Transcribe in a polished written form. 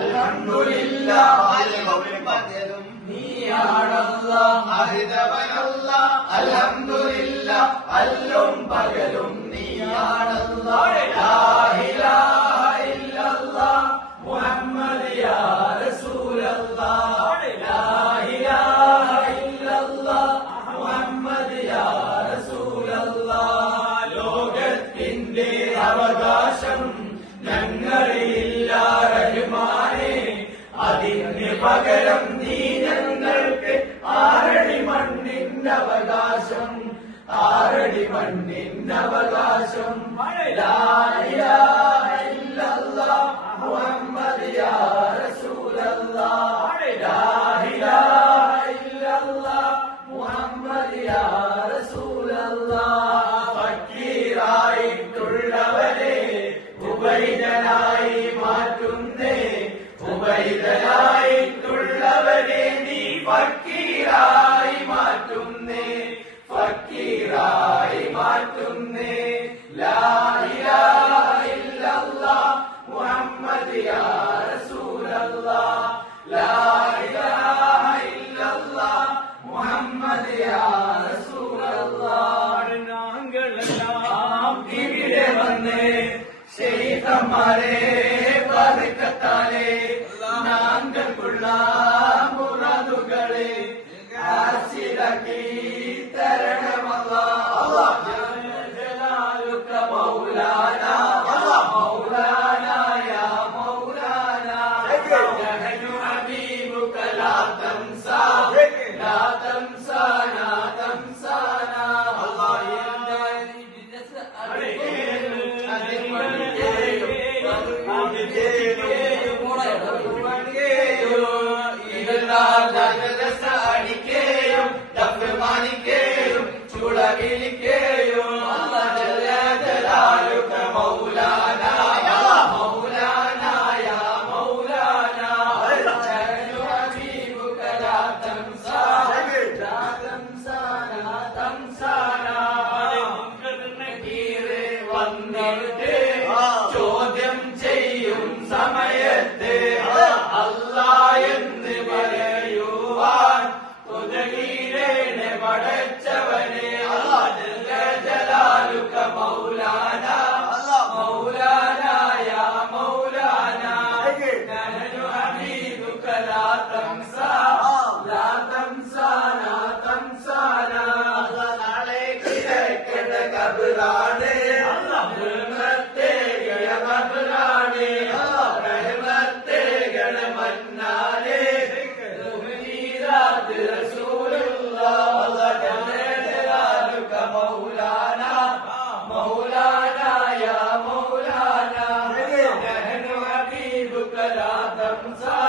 അൽഹംദുലില്ലാഹ് ബദലും നീയാണല്ലാഹ് അഹദവനല്ലാഹ് അൽഹംദുലില്ലാഹ് അല്ലും പകലും നീയാണല്ലാഹ് ലാ ഇലാഹ ഇല്ലല്ലാഹ് മുഹമ്മദ് യാ റസൂലല്ലാഹ് ലാ ഇലാഹ ഇല്ലല്ലാഹ് മുഹമ്മദ് യാ റസൂലല്ലാഹ് ലോകത്തിന്റെ അവകാശം ഞങ്ങളില്ല റഹ്മാനേ അതിന് പകരം നീ ഞങ്ങൾക്ക് ആറടി മണ്ണിന്റെ അവകാശം ആറടി മണ്ണിന്റെ അവകാശം ലാ ഇലാഹ ഇല്ലല്ലാഹ് മുഹമ്മദ് യാ റസൂലല്ലാഹ് ലാ ഇലാഹ ഇല്ലല്ലാഹ് മുഹമ്മദ് യാ റസൂലല്ലാഹ് ഫക്കീറായിട്ടുള്ളവരെ ഉപരിതനായി മാറ്റുന്നേ ഉപരിതനായിട്ടുള്ളവരെ നീ ഫക്കീറായി മാറ്റുന്നേ ഫക്കീറായി മാറ്റുന്നേ ലാ ഇലാഹ ഇല്ലല്ലാഹ് മുഹമ്മദ് യാ റസൂലല്ലാഹ് ലാ ഇലാഹ ഇല്ലല്ലാഹ് മുഹമ്മദ് യാ റസൂലല്ലാഹ് ഞങ്ങളെല്ലാം ഇവിടെ വന്നേ ശൈഖന്മാരെ ബർക്കത്താലെ ഞങ്ങൾക്കുള്ള മുറാദുകളെ ആശിരാക്കി തരണമല്ലാഹ് ജലാലുക മൗലാന മൗലാന യാ മൗലാന നഹ്നു ഹബീബുക ലാ തൻസാ ലാ തൻസാനാ തൻസാനാ അടിക്കുകയും ദഫ്മാനിക്കുകയും ചുളവിളിക്കുകയും ജലാലുക മൗലാന മൗലാന യാ മൗലാന നഹ്നു ഹബീബുക ലാ തൻസാ ലാ തൻസാനാ തൻസാനാ വന്നിട്ട് ചോദ്യം ചെയ്യും സമയത്ത് അല്ലാഹ് എന്ന് പറയുവാൻ തുതകീരേനെ പടച്ചവനെ ജലാലുക മൗലാന മൗലാന യാ മൗലാന നഹ്നു ഹബീബുക ലാ തൻസാ ലാ തൻസാനാ തൻസാനാ നാളെ കിടക്കണ കബറാണ് مولانا يا مولانا نحن حبيبك لا تنسى